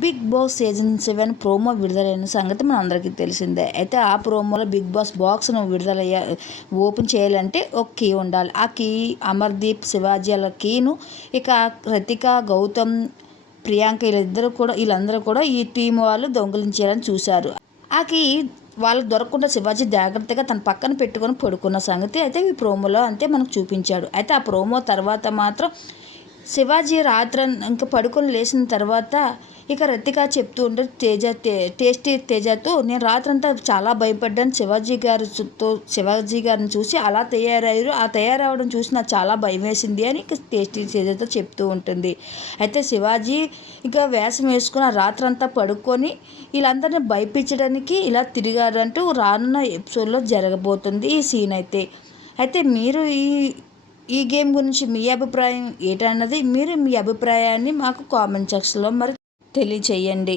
Big Boss season seven promo విడుదలైన సంగతి మన అందరికీ తెలిసిందే. అయితే ఆ ప్రోమోలో బిగ్ బాస్ బాక్స్ను విడుదలయ్యా ఓపెన్ చేయాలంటే ఒక కీ ఉండాలి. ఆ కీ అమర్దీప్ శివాజీల కీను. ఇక రతిక గౌతమ్ ప్రియాంక వీళ్ళిద్దరూ కూడా వీళ్ళందరూ కూడా ఈ టీం వాళ్ళు దొంగిలించాలని చూశారు. ఆ కీ వాళ్ళకి దొరకకుండా శివాజీ జాగ్రత్తగా తన పక్కన పెట్టుకొని పడుకున్న సంగతి అయితే ఈ ప్రోమోలో అంతే మనకు చూపించాడు. అయితే ఆ ప్రోమో తర్వాత మాత్రం శివాజీ రాత్రి ఇంకా పడుకొని లేచిన తర్వాత ఇక రతిక చెప్తూ ఉంటే తేజ టేస్టీ తేజతో నేను రాత్రంతా చాలా భయపడ్డాను. శివాజీ గారితో శివాజీ గారిని చూసి అలా తయారయ్యారు. ఆ తయారవడం చూసి నాకు చాలా భయం వేసింది అని ఇక టేస్టీ తేజతో చెప్తూ ఉంటుంది. అయితే శివాజీ ఇక వేషం వేసుకుని ఆ రాత్రంతా పడుకొని వీళ్ళందరినీ భయపించడానికి ఇలా తిరిగారంటూ రానున్న ఎపిసోడ్లో జరగబోతుంది ఈ సీన్ అయితే. అయితే మీరు ఈ ఈ గేమ్ గురించి మీ అభిప్రాయం ఏంటన్నది మీరు మీ అభిప్రాయాన్ని మాకు కామెంట్ సెక్షన్లో మరి తెలియచేయండి